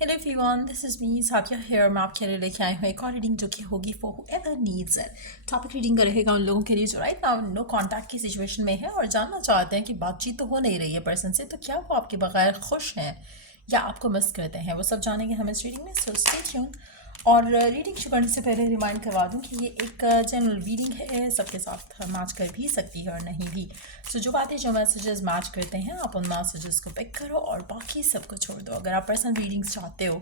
Hello everyone, this is me Sathiya here. मैं आपके लिए लेके आई हूँ एक और रीडिंग जो कि होगी for whoever needs it. Topic reading का रहेगा उन लोगों के लिए जो राइट नाउ नो कॉन्टैक्ट की सिचुएशन में है और जानना चाहते हैं कि बातचीत तो हो नहीं रही है पर्सन से, तो क्या वो आपके बगैर खुश हैं या आपको मिस करते हैं, वो सब जानेंगे हम इस रीडिंग में। So stay tune. और रीडिंग शुरू करने से पहले रिमाइंड करवा दूं कि ये एक जनरल रीडिंग है, सबके साथ मैच कर भी सकती है और नहीं भी। सो जो बातें जो मैसेजेस मैच करते हैं आप उन मैसेजेस को पिक करो और बाकी सबको छोड़ दो। अगर आप पर्सनल रीडिंग्स चाहते हो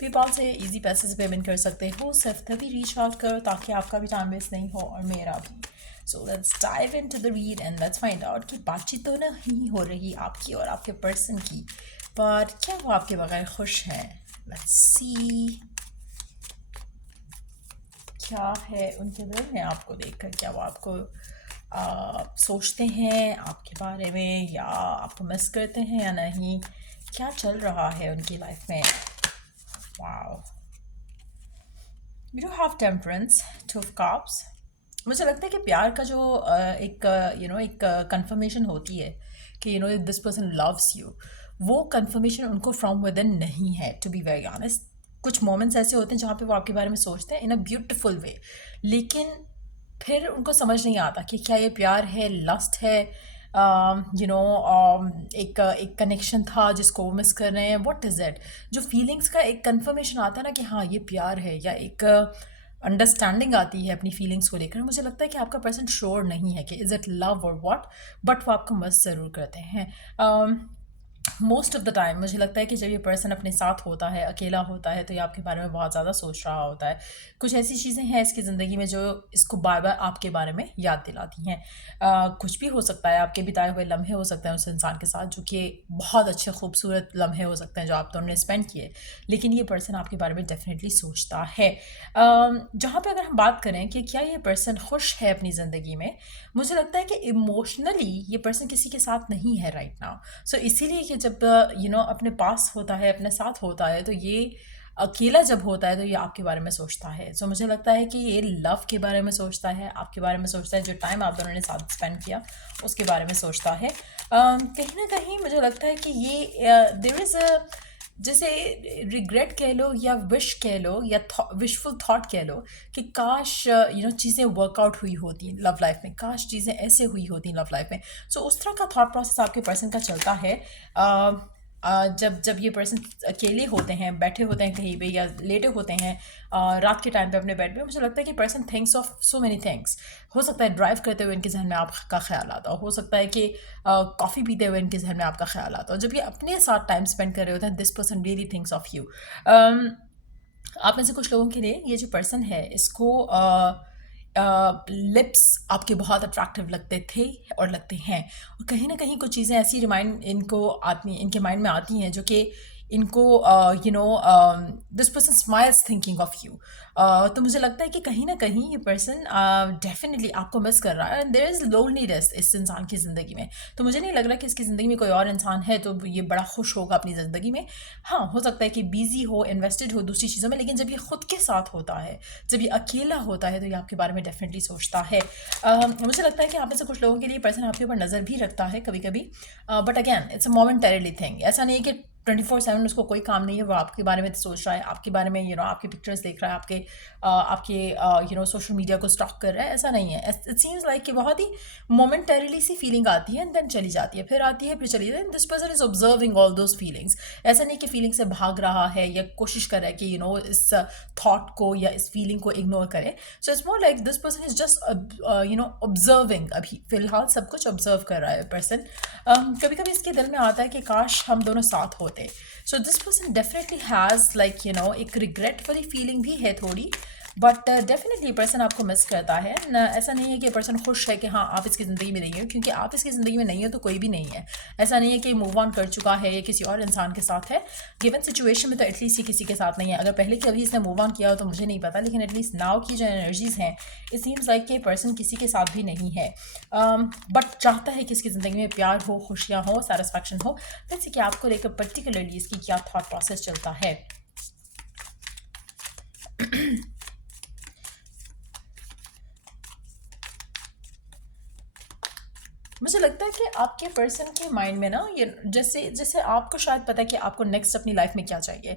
पेपाल से इजी पैसे से पेमेंट कर सकते हो, सिर्फ तभी रीच आउट करो ताकि आपका भी टाइम वेस्ट नहीं हो और मेरा भी। So let's dive into the read and let's find out कि बातचीत तो नहीं हो रही आपकी और आपके पर्सन की, पर क्या वो आपके बगैर खुश हैं। लेट्स सी क्या है उनके दिल में आपको देखकर। क्या वो आपको सोचते हैं आपके बारे में या आपको मिस करते हैं या नहीं, क्या चल रहा है उनकी लाइफ में। Wow, we do have temperance, two of cups. मुझे लगता है कि प्यार का जो एक एक कंफर्मेशन होती है कि दिस पर्सन लव्स यू, वो कंफर्मेशन उनको फ्रॉम विद इन नहीं है, टू बी वेरी ऑनेस्ट। कुछ मोमेंट्स ऐसे होते हैं जहाँ पे वो आपके बारे में सोचते हैं इन अ ब्यूटिफुल वे, लेकिन फिर उनको समझ नहीं आता कि क्या ये प्यार है, लस्ट है, एक कनेक्शन था जिसको वो मिस कर रहे हैं, व्हाट इज़ इट। जो फीलिंग्स का एक कंफर्मेशन आता है ना कि हाँ ये प्यार है, या एक अंडरस्टैंडिंग आती है अपनी फीलिंग्स को लेकर, मुझे लगता है कि आपका पर्सन श्योर नहीं है कि इज़ इट लव और व्हाट, बट वो आपको मिस ज़रूर करते हैं। मोस्ट ऑफ द टाइम मुझे लगता है कि जब ये पर्सन अपने साथ होता है, अकेला होता है, तो ये आपके बारे में बहुत ज़्यादा सोच रहा होता है। कुछ ऐसी चीज़ें हैं इसकी ज़िंदगी में जो इसको बार बार आपके बारे में याद दिलाती हैं। कुछ भी हो सकता है, आपके बिताए हुए लम्हे हो सकते हैं उस इंसान के साथ जो कि बहुत अच्छे खूबसूरत लम्हे हो सकते हैं जो आप दोनों ने स्पेंड किए, लेकिन ये पर्सन आपके बारे में डेफिनेटली सोचता है। जहाँ पे अगर हम बात करें कि क्या ये पर्सन खुश है अपनी ज़िंदगी में, मुझे लगता है कि इमोशनली ये पर्सन किसी के साथ नहीं है राइट नाउ। सो इसीलिए कि जब अपने पास होता है, अपने साथ होता है, तो ये अकेला जब होता है तो ये आपके बारे में सोचता है। सो मुझे लगता है कि ये लव के बारे में सोचता है, आपके बारे में सोचता है, जो टाइम आप दोनों ने साथ स्पेंड किया उसके बारे में सोचता है। कहीं ना कहीं मुझे लगता है कि ये देर इज़ अ, जैसे रिग्रेट कह लो या विश कह लो या विशफुल थॉट कह लो कि काश चीज़ें वर्कआउट हुई होती लव लाइफ में, काश चीज़ें ऐसे हुई होती लव लाइफ में। सो उस तरह का थॉट प्रोसेस आपके पर्सन का चलता है। जब जब ये पर्सन अकेले होते हैं, बैठे होते हैं कहीं पे या लेटे होते हैं रात के टाइम पे अपने बेड में, मुझे लगता है कि person thinks of so many things. हो सकता है ड्राइव करते हुए इनके जहन में आपका ख्याल आता हो सकता है कि कॉफ़ी पीते हुए इनके जहन में आपका ख्याल आता हो। जब ये अपने साथ टाइम स्पेंड कर रहे होते हैं, this person really thinks of you. आप में से कुछ लोगों के लिए ये जो पर्सन है इसको लिप्स आपके बहुत अट्रैक्टिव लगते थे और लगते हैं, और कहीं ना कहीं कुछ चीज़ें ऐसी रिमाइंड इनको आती, इनके माइंड में आती हैं जो कि इनको this person smiles thinking of you. तो मुझे लगता है कि कहीं ना कहीं ये पर्सन डेफिनेटली आपको मिस कर रहा है एंड देयर इज़ लोनलीनेस इस इंसान की ज़िंदगी में। तो मुझे नहीं लग रहा कि इसकी ज़िंदगी में कोई और इंसान है तो ये बड़ा खुश होगा अपनी ज़िंदगी में। हाँ, हो सकता है कि बिजी हो, इन्वेस्टेड हो दूसरी चीज़ों में, लेकिन जब ये खुद के साथ होता है, जब ये अकेला होता है, तो ये आपके बारे में डेफिनेटली सोचता है। मुझे लगता है कि आप में से कुछ लोगों के लिए पर्सन आपके ऊपर नज़र भी रखता है कभी कभी, but again it's a momentarily thing. ऐसा नहीं है कि 24/7 उसको कोई काम नहीं है, वो आपके बारे में सोच रहा है, आपके बारे में आपके पिक्चर्स देख रहा है, आपके सोशल मीडिया को स्टॉक कर रहा है, ऐसा नहीं है। इट सीम्स लाइक कि बहुत ही मोमेंटरीली सी फीलिंग आती है एंड देन चली जाती है, फिर आती है फिर चली जाती है। This person is observing all those feelings. ऐसा नहीं कि फीलिंग से भाग रहा है या कोशिश कर रहा है कि इस थॉट को या इस फीलिंग को इग्नोर करे। So it's more like this person is just observing, अभी फिलहाल सब कुछ ऑब्जर्व कर रहा है पर्सन। कभी कभी इसके दिल में आता है कि काश हम दोनों साथ होते। So this person definitely has like एक रिग्रेट वाली फीलिंग भी है थोड़ी, बट डेफिनेटली पर्सन आपको मिस करता है न। ऐसा नहीं है कि पर्सन खुश है कि हाँ आप इसकी ज़िंदगी में नहीं हो, क्योंकि आप इसकी ज़िंदगी में नहीं हो तो कोई भी नहीं है। ऐसा नहीं है कि मूव ऑन कर चुका है या किसी और इंसान के साथ है। गिवन सिचुएशन में तो एटलीस्ट ही किसी के साथ नहीं है। अगर पहले की अभी इसने मूव ऑन किया हो तो मुझे नहीं पता, लेकिन एटलीस्ट नाउ की जो एनर्जीज हैं, इट सीम्स लाइक कि पर्सन किसी के साथ भी नहीं है, बट चाहता है कि इसकी ज़िंदगी में प्यार हो, खुशियाँ हो, सेटिस्फैक्शन हो। जैसे कि आपको लेकर पर्टिकुलरली इसकी क्या थॉट प्रोसेस चलता है। मुझे लगता है कि आपके पर्सन के माइंड में ना ये जैसे जैसे आपको शायद पता है कि आपको नेक्स्ट अपनी लाइफ में क्या चाहिए,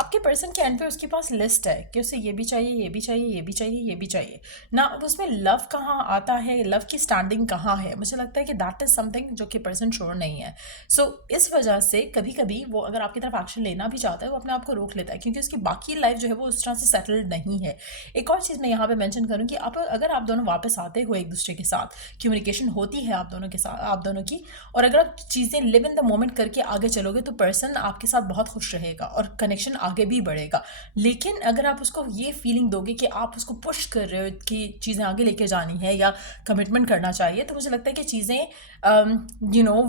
आपके पर्सन के एंड पे उसके पास लिस्ट है कि उसे ये भी चाहिए, ये भी चाहिए, ये भी चाहिए, ये भी चाहिए ना। अब उसमें लव कहाँ आता है, लव की स्टैंडिंग कहाँ है, मुझे लगता है कि दैट इज़ समथिंग जो कि पर्सन श्योर नहीं है। सो इस वजह से कभी कभी वो अगर आपकी तरफ एक्शन लेना भी चाहता है वो अपने आप को रोक लेता है, क्योंकि उसकी बाकी लाइफ जो है वो उस तरह से सेटल्ड नहीं है। एक और चीज़ मैं यहाँ पे मेंशन करूँ कि आप अगर आप दोनों वापस आते हो एक दूसरे के साथ, कम्युनिकेशन होती है आप दोनों के साथ, आप दोनों की, और अगर आप चीज़ें लिव इन द मोमेंट करके आगे चलोगे तो पर्सन आपके साथ बहुत खुश रहेगा और कनेक्शन आगे भी बढ़ेगा। लेकिन अगर आप उसको ये फीलिंग दोगे कि आप उसको पुश कर रहे हो कि चीज़ें आगे लेके जानी है या कमिटमेंट करना चाहिए, तो मुझे लगता है कि चीज़ें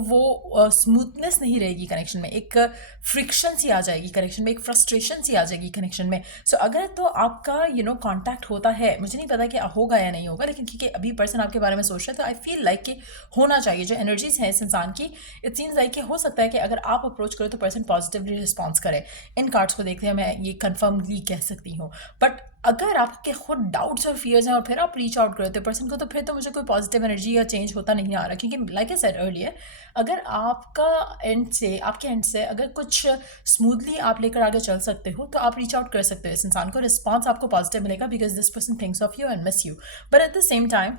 वो स्मूथनेस नहीं रहेगी कनेक्शन में, एक फ्रिक्शन सी आ जाएगी कनेक्शन में, एक फ्रस्ट्रेशन सी आ जाएगी कनेक्शन में। सो अगर तो आपका कांटेक्ट होता है, मुझे नहीं पता कि होगा या नहीं होगा, लेकिन क्योंकि अभी पर्सन आपके बारे में सोच रहा है तो आई फील लाइक कि होना चाहिए। जो एनर्जीज हैं इस इंसान की, इट सीम्स लाइक कि हो सकता है कि अगर आप अप्रोच करो तो पर्सन पॉजिटिवली रिस्पॉन्स करे। इन कार्ड्स को देखते हैं मैं ये कन्फर्मली कह सकती हूँ। बट अगर आपके खुद डाउट्स और फियर्स हैं और फिर आप रीच आउट करते हो पर्सन को, तो फिर तो मुझे कोई पॉजिटिव एनर्जी या चेंज होता नहीं आ रहा, क्योंकि लाइक आई सेड अर्लियर, अगर आपके एंड से अगर कुछ स्मूथली आप लेकर आगे चल सकते हो तो आप रीच आउट कर सकते हो इस इंसान को, रिस्पॉन्स आपको पॉजिटिव मिलेगा because this person thinks of you and miss you. But at the same time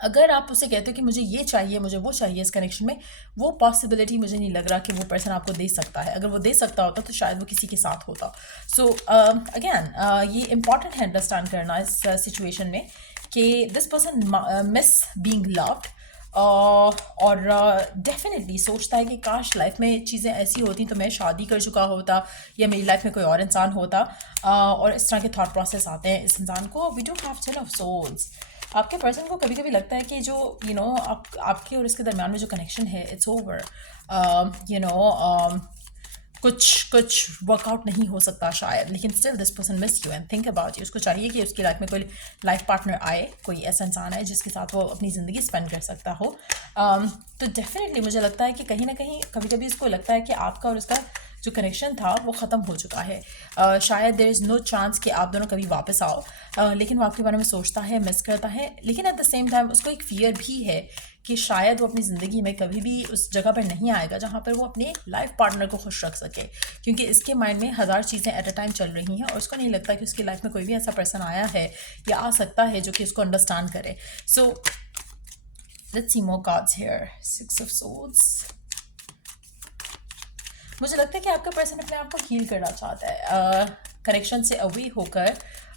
अगर आप उसे कहते हो कि मुझे ये चाहिए, मुझे वो चाहिए इस कनेक्शन में, वो पॉसिबिलिटी मुझे नहीं लग रहा कि वो पर्सन आपको दे सकता है। अगर वो दे सकता होता तो शायद वो किसी के साथ होता। सो अगेन ये इम्पॉर्टेंट है अंडरस्टैंड करना इस सिचुएशन में कि this person miss being loved और डेफिनेटली सोचता है कि काश लाइफ में चीज़ें ऐसी होती तो मैं शादी कर चुका होता या मेरी लाइफ में कोई और इंसान होता, और इस तरह के थॉट प्रोसेस आते हैं इस इंसान को। We don't have ten of swords. आपके पर्सन को कभी कभी लगता है कि जो आपके और इसके दरमियान में जो कनेक्शन है इट्स ओवर, कुछ कुछ वर्कआउट नहीं हो सकता शायद, लेकिन still this person miss you and think about you. उसको चाहिए कि उसकी लाइफ में कोई लाइफ पार्टनर आए, कोई ऐसा इंसान आए जिसके साथ वो अपनी ज़िंदगी स्पेंड कर सकता हो। तो डेफिनेटली मुझे लगता है कि कहीं ना कहीं कभी कभी इसको लगता है कि आपका और उसका जो कनेक्शन था वो ख़त्म हो चुका है। शायद देयर इज़ नो चांस कि आप दोनों कभी वापस आओ, लेकिन वो आपके बारे में सोचता है, मिस करता है, लेकिन एट द सेम टाइम उसको एक फियर भी है कि शायद वो अपनी ज़िंदगी में कभी भी उस जगह पर नहीं आएगा जहाँ पर वो अपने लाइफ पार्टनर को खुश रख सके, क्योंकि इसके माइंड में हज़ार चीज़ें एट अ टाइम चल रही हैं और उसको नहीं लगता कि उसकी लाइफ में कोई भी ऐसा पर्सन आया है या आ सकता है जो कि उसको अंडरस्टैंड करे। So let's see more cards here. 6 of swords. मुझे लगता है कि आपका पर्सन अपने आप को हील करना चाहता है, कनेक्शन से अवे होकर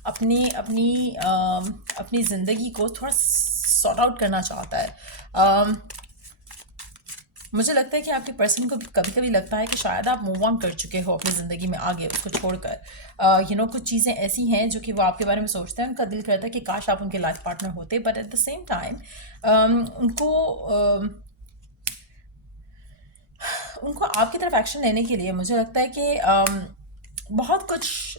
अपनी अपनी अपनी ज़िंदगी को थोड़ा सॉर्ट आउट करना चाहता है। मुझे लगता है कि आपके पर्सन को कभी कभी लगता है कि शायद आप मूव ऑन कर चुके हो अपनी ज़िंदगी में आगे उसको छोड़कर। कुछ चीज़ें ऐसी हैं जो कि वो आपके बारे में सोचते हैं, उनका दिल करता है कि काश आप उनके लाइफ पार्टनर होते, but at the same time उनको आपकी तरफ एक्शन लेने के लिए मुझे लगता है कि बहुत कुछ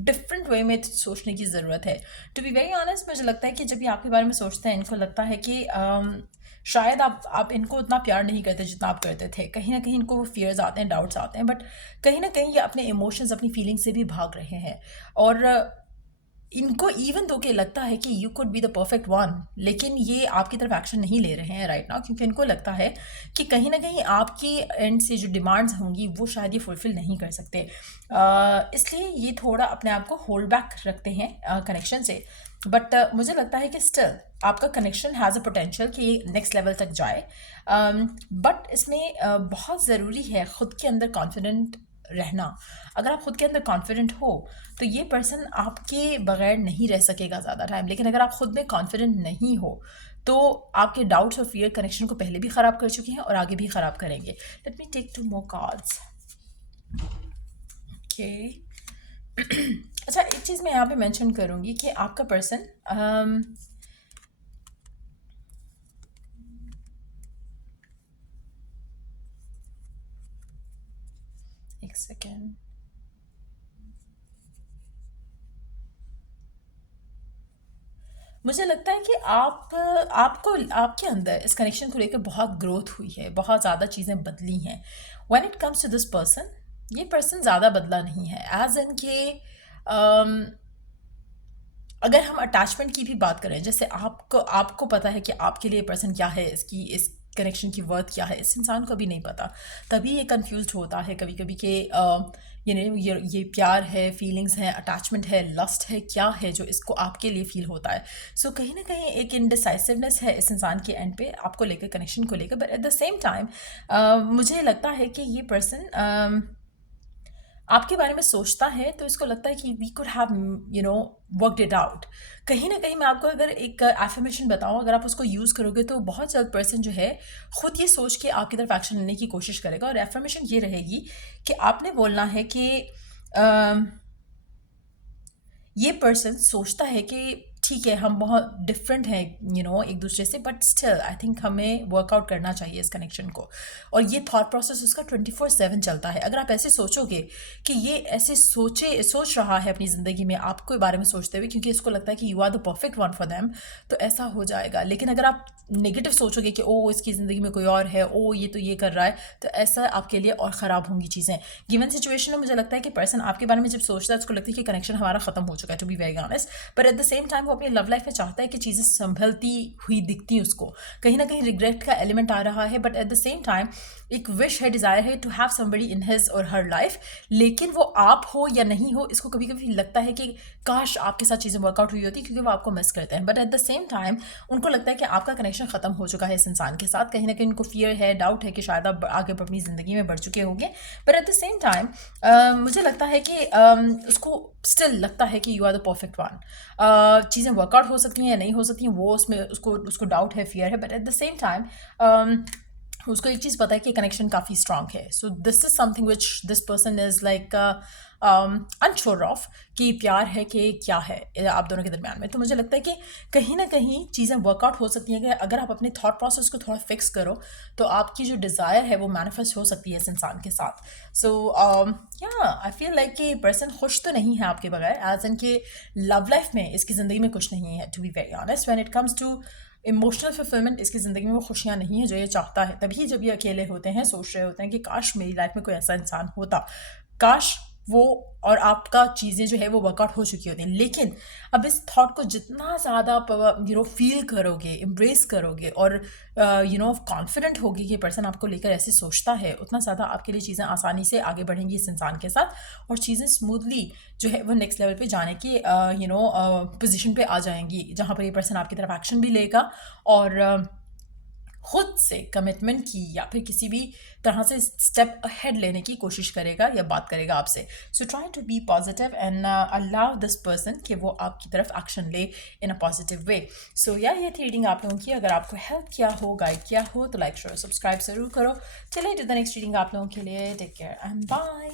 डिफरेंट वे में सोचने की ज़रूरत है। टू बी वेरी ऑनेस्ट, मुझे लगता है कि जब ये आपके बारे में सोचते हैं इनको लगता है कि शायद आप इनको उतना प्यार नहीं करते जितना आप करते थे। कहीं ना कहीं इनको वो फियर्स आते हैं, डाउट्स आते हैं, बट कहीं ना कहीं ये अपने इमोशंस, अपनी फीलिंग्स से भी भाग रहे हैं। और इनको इवन दो के लगता है कि you could be the perfect one, लेकिन ये आपकी तरफ एक्शन नहीं ले रहे हैं राइट नाउ, क्योंकि इनको लगता है कि कहीं ना कहीं आपकी एंड से जो डिमांड्स होंगी वो शायद ये फुलफिल नहीं कर सकते। इसलिए ये थोड़ा अपने आप को होल्ड बैक रखते हैं कनेक्शन से। बट मुझे लगता है कि स्टिल आपका कनेक्शन हैज़ अ पोटेंशियल कि ये नेक्स्ट लेवल तक जाए। बट इसमें बहुत ज़रूरी है ख़ुद के अंदर कॉन्फिडेंट रहना। अगर आप खुद के अंदर कॉन्फिडेंट हो तो ये पर्सन आपके बगैर नहीं रह सकेगा ज़्यादा टाइम, लेकिन अगर आप खुद में कॉन्फिडेंट नहीं हो तो आपके डाउट्स और फियर कनेक्शन को पहले भी ख़राब कर चुके हैं और आगे भी ख़राब करेंगे। Let me take 2 more cards. Okay. अच्छा, एक चीज़ मैं यहाँ पे मेंशन करूँगी कि आपका पर्सन एक सेकेंड, मुझे लगता है कि आपको आपके अंदर इस कनेक्शन को लेकर बहुत ग्रोथ हुई है, बहुत ज़्यादा चीज़ें बदली हैं। When it comes to this person, ये पर्सन ज़्यादा बदला नहीं है, एज इन के अगर हम अटैचमेंट की भी बात करें, जैसे आपको पता है कि आपके लिए पर्सन क्या है, इस कनेक्शन की वर्थ क्या है, इस इंसान को भी नहीं पता, तभी ये कंफ्यूज होता है कभी कभी कि ये प्यार है, फीलिंग्स हैं, अटैचमेंट है, लस्ट है, क्या है जो इसको आपके लिए फील होता है। सो कहीं ना कहीं एक इनडिसाइसिवनेस है इस इंसान के एंड पे आपको लेकर, कनेक्शन को लेकर। But at the same time मुझे लगता है कि ये पर्सन आपके बारे में सोचता है, तो इसको लगता है कि we could have worked it out. कहीं ना कहीं मैं आपको अगर एक एफर्मेशन बताऊं, अगर आप उसको यूज़ करोगे तो बहुत जल्द पर्सन जो है खुद ये सोच के आपकी तरफ एक्शन लेने की कोशिश करेगा। और एफर्मेशन ये रहेगी कि आपने बोलना है कि ये पर्सन सोचता है कि ठीक है हम बहुत डिफरेंट हैं एक दूसरे से, बट स्टिल आई थिंक हमें वर्कआउट करना चाहिए इस कनेक्शन को। और ये थॉट प्रोसेस उसका 24/7 चलता है। अगर आप ऐसे सोचोगे कि ये ऐसे सोच रहा है अपनी ज़िंदगी में आपके बारे में सोचते हुए, क्योंकि इसको लगता है कि you are the perfect one for them, तो ऐसा हो जाएगा। लेकिन अगर आप नेगेटिव सोचोगे कि ओ इसकी ज़िंदगी में कोई और है, ओ ये तो ये कर रहा है, तो ऐसा आपके लिए और ख़राब होंगी चीज़ें। गिवन सिचुएशन में मुझे लगता है कि पर्सन आपके बारे में जब सोचता है उसको लगता है कि कनेक्शन हमारा ख़त्म हो चुका है, to be very honest. But at the same time वो अपनी लव लाइफ में चाहता है कि चीज़ें संभलती हुई दिखती उसको, कहीं ना कहीं रिग्रेट का एलिमेंट आ रहा है। But at the same time एक विश है, डिज़ायर है to have somebody in his or her life. लेकिन वो आप हो या नहीं हो, इसको कभी कभी लगता है कि काश आपके साथ चीज़ें वर्कआउट हुई होती, क्योंकि वो आपको मिस करते हैं। But at the same time उनको लगता है कि आपका कनेक्शन ख़त्म हो चुका है इस इंसान के साथ। कहीं ना कहीं उनको फियर है, डाउट है कि शायद आप आगे अपनी ज़िंदगी में बढ़ चुके होंगे। But at the same time मुझे लगता है कि उसको स्टिल लगता है कि you are the perfect one. चीज़ें वर्कआउट हो सकती हैं या नहीं हो सकती हैं, वो उसमें उसको डाउट है, फियर है। But at the same time उसको एक चीज़ पता है कि कनेक्शन काफ़ी स्ट्रांग है। So this is something which this person is like unsure of कि प्यार है कि क्या है आप दोनों के दरमियान में। तो मुझे लगता है कि कहीं ना कहीं चीज़ें वर्कआउट हो सकती हैं कि अगर आप अपने थॉट प्रोसेस को थोड़ा फिक्स करो, तो आपकी जो डिज़ायर है वो मैनिफेस्ट हो सकती है इस इंसान के साथ। सो या आई फील लाइक कि पर्सन खुश तो नहीं है आपके बगैर, एज इन के लव लाइफ में इसकी ज़िंदगी में कुछ नहीं है, to be very honest. When it comes to emotional fulfilment, इसकी ज़िंदगी में वो खुशियाँ नहीं है जो ये चाहता है। तभी जब ये अकेले होते हैं सोच रहे होते हैं कि काश मेरी लाइफ में कोई ऐसा इंसान होता, काश वो और आपका चीज़ें जो है वो वर्कआउट हो चुकी होती हैं। लेकिन अब इस थॉट को जितना ज़्यादा आप फील करोगे, एम्ब्रेस करोगे और कॉन्फिडेंट होगी कि पर्सन आपको लेकर ऐसे सोचता है, उतना ज़्यादा आपके लिए चीज़ें आसानी से आगे बढ़ेंगी इस इंसान के साथ, और चीज़ें स्मूथली जो है वो नेक्स्ट लेवल पे जाने की पोजीशन पे आ जाएंगी, जहाँ पर ये पर्सन आपकी तरफ एक्शन भी लेगा और खुद से कमिटमेंट की या फिर किसी भी तरह से स्टेप अहेड लेने की कोशिश करेगा या बात करेगा आपसे। So try to be positive and allow this person कि वो आपकी तरफ एक्शन ले इन अ पॉजिटिव वे। सो ये थी रीडिंग आप लोगों की। अगर आपको हेल्प किया हो, गाइड किया हो, तो लाइक शेयर सब्सक्राइब ज़रूर करो। चलिए टू द नेक्स्ट रीडिंग आप लोगों के लिए। Take care and bye.